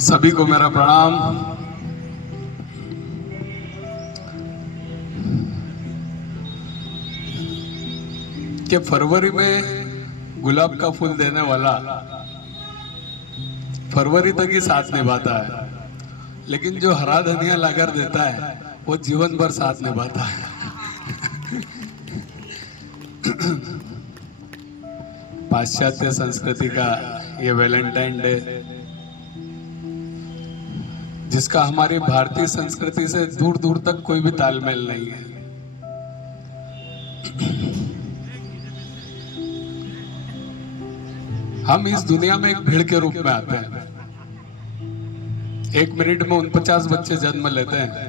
सभी को मेरा प्रणाम। कि फरवरी में गुलाब का फूल देने वाला फरवरी तक ही साथ निभाता है, लेकिन जो हरा धनिया लाकर देता है वो जीवन भर साथ निभाता है। पाश्चात्य संस्कृति का ये वैलेंटाइन डे, जिसका हमारी भारतीय संस्कृति से दूर दूर तक कोई भी तालमेल नहीं है। हम इस दुनिया में एक भीड़ के रूप में आते हैं। 1 मिनट में 49 बच्चे जन्म लेते हैं,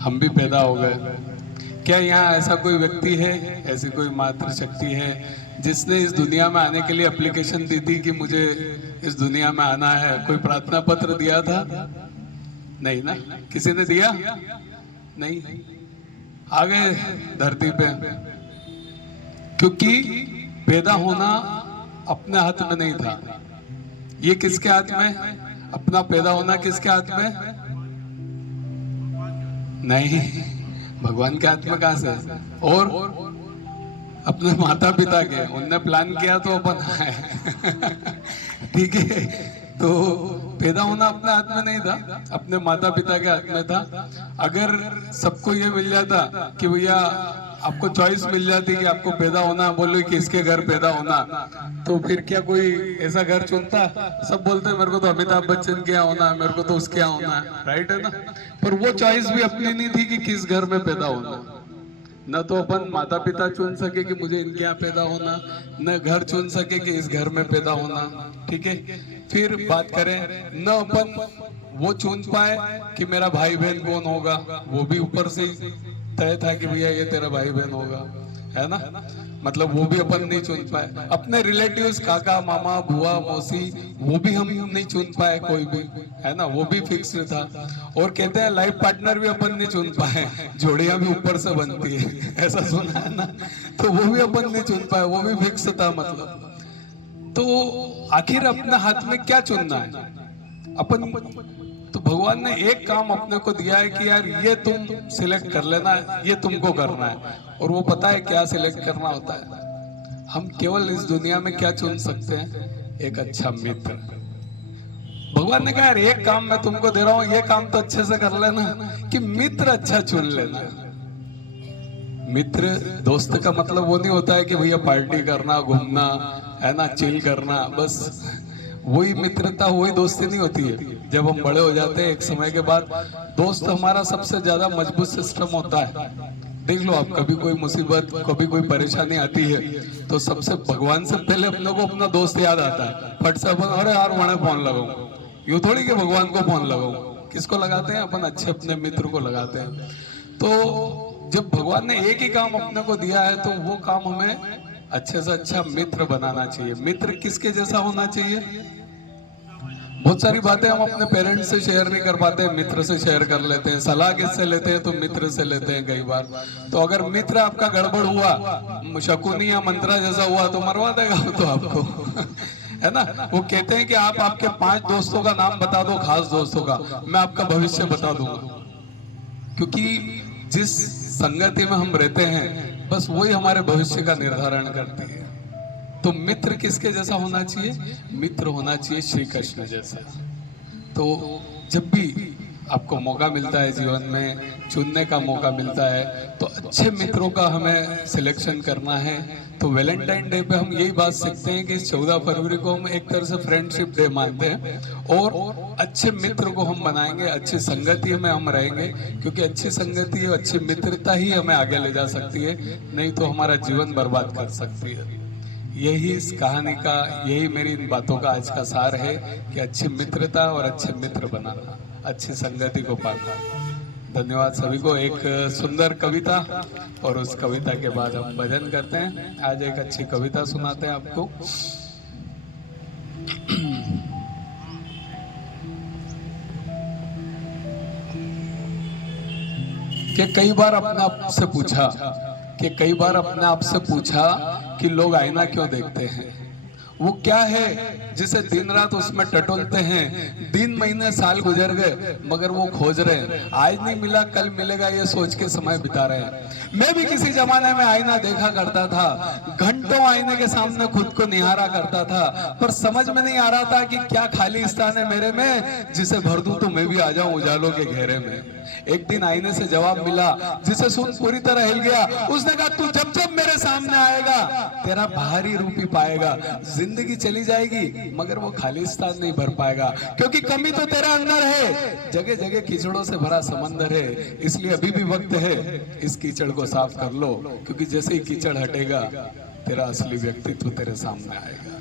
हम भी पैदा हो गए। क्या यहाँ ऐसा कोई व्यक्ति है, ऐसी कोई मातृशक्ति है जिसने इस दुनिया में आने के लिए एप्लीकेशन दी थी कि मुझे इस दुनिया में आना है? कोई प्रार्थना पत्र दिया था? नहीं ना, किसी ने दिया नहीं, आ गए धरती पे। क्योंकि पैदा होना अपने हाथ में नहीं था। ये किसके हाथ में? अपना पैदा होना किसके हाथ में? नहीं, भगवान के हाथ में। कहां से? और अपने माता पिता के, उनने प्लान किया तो अपन आए। ठीक है, तो पैदा होना अपने हाथ में नहीं था, अपने माता पिता के हाथ में था। अगर सबको ये मिल जाता कि भैया आपको चॉइस मिल जाती कि आपको पैदा होना, बोलो किसके घर पैदा होना, तो फिर क्या कोई ऐसा घर चुनता? सब बोलते मेरे को तो अमिताभ बच्चन के यहाँ होना है, मेरे को तो उसके यहाँ होना है, राइट है ना? पर वो चॉइस भी अपनी नहीं थी कि किस घर में पैदा होना। न तो अपन माता पिता चुन सके कि मुझे इनके यहाँ पैदा होना, न घर चुन सके कि इस घर में पैदा होना। ठीक है, फिर बात करें, न अपन वो चुन पाए कि मेरा भाई बहन कौन होगा, वो भी ऊपर से तय था कि भैया ये तेरा भाई बहन होगा, है ना? मतलब वो भी अपन नहीं चुन पाए। अपने रिलेटिव्स, काका मामा बुआ मौसी, वो भी हम नहीं चुन पाए कोई भी, है ना? वो भी फिक्स था। और कहते हैं लाइफ पार्टनर भी अपन नहीं चुन पाए, जोड़ियां भी ऊपर से बनती है, ऐसा सुना है ना? तो वो भी अपन नहीं चुन पाए, वो भी फिक्स था। मतलब तो आखिर अपने हाथ में क्या चुनना है अपन? तो भगवान ने एक काम अपने को दिया है कि यार ये तुम सिलेक्ट कर लेना, ये तुमको करना है। और वो पता है क्या सिलेक्ट करना होता है? हम केवल इस दुनिया में क्या चुन सकते हैं? एक अच्छा मित्र। भगवान ने कहा यार एक काम मैं तुमको दे रहा हूं, ये काम तो अच्छे से कर लेना कि मित्र अच्छा चुन लेना। मित्र, दोस्त का मतलब वो नहीं होता है कि भैया पार्टी करना, घूमना, है ना, चिल करना, बस वही मित्रता, वही दोस्ती नहीं होती है। जब हम बड़े हो जाते हैं एक समय के बाद, दोस्त हमारा सबसे ज्यादा मजबूत सिस्टम होता है। देख लो आप, कभी कोई मुसीबत, कभी कोई परेशानी आती है तो सबसे भगवान से पहले अपने को अपना दोस्त याद आता है। फट से अपन अरे यार मैंने फोन लगाऊं, यूं थोड़ी कि भगवान को फोन लगाऊं। किसको लगाते हैं अपन? अच्छे अपने मित्र को लगाते हैं। तो जब भगवान ने एक ही काम अपने को दिया है तो वो काम हमें अच्छे से अच्छा मित्र बनाना चाहिए। मित्र किसके जैसा होना चाहिए? बहुत सारी बातें हम अपने पेरेंट्स से शेयर नहीं कर पाते, मित्र से शेयर कर लेते हैं। सलाह किससे लेते हैं? तो मित्र से लेते हैं कई बार। तो अगर मित्र आपका गड़बड़ हुआ, शकुनी या मंत्रा जैसा हुआ, तो मरवा देगा वो तो आपको। है ना? वो कहते हैं कि आप आपके 5 दोस्तों का नाम बता दो, खास दोस्तों का, मैं आपका भविष्य बता दूंगा। क्योंकि जिस संगति में हम रहते हैं, बस वही हमारे भविष्य का निर्धारण करती है। तो मित्र किसके जैसा होना चाहिए? मित्र होना चाहिए श्री कृष्ण जैसा। तो जब भी आपको मौका मिलता है जीवन में, चुनने का मौका मिलता है, तो अच्छे मित्रों का हमें सिलेक्शन करना है। तो वैलेंटाइन डे पे हम यही बात सीखते हैं कि 14 फरवरी को हम एक तरह से फ्रेंडशिप डे मानते हैं, और अच्छे मित्र को हम बनाएंगे, अच्छी संगति में हम रहेंगे। क्योंकि अच्छी संगति और अच्छी मित्रता ही हमें आगे ले जा सकती है, नहीं तो हमारा जीवन बर्बाद कर सकती है। यही इस कहानी का, यही मेरी इन बातों का आज का सार है कि अच्छी मित्रता और अच्छे मित्र बनाना, अच्छी संगति को पाना। धन्यवाद सभी को। एक सुंदर कविता, और उस कविता के बाद हम भजन करते हैं। आज एक अच्छी कविता सुनाते हैं आपको। कि कई बार अपने आप से पूछा कि लोग आईना क्यों देखते हैं, वो क्या है जिसे दिन रात उसमें टटोलते हैं, दिन महीने साल गुजर गए मगर वो खोज रहे हैं, आज नहीं मिला कल मिलेगा ये सोच के समय बिता रहे हैं। मैं भी किसी जमाने में आईना देखा करता था, घंटों आईने के सामने खुद को निहारा करता था, पर समझ में नहीं आ रहा था कि क्या खाली स्थान है मेरे में जिसे भर दूं तो मैं भी आ जाऊं उजालों के घेरे में। एक दिन आईने से जवाब मिला जिसे सुन पूरी तरह हिल गया। उसने कहा तू जब जब मेरे सामने आएगा तेरा बाहरी रूप ही पाएगा, जिंदगी चली जाएगी मगर वो खालिस्तान नहीं भर पाएगा, क्योंकि कमी तो तेरा अंदर है, जगह जगह कीचड़ों से भरा समंदर है। इसलिए अभी भी वक्त है, इस कीचड़ को साफ कर लो, क्योंकि जैसे ही कीचड़ हटेगा तेरा असली व्यक्तित्व तेरे सामने आएगा।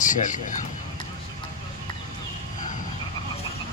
चलिए।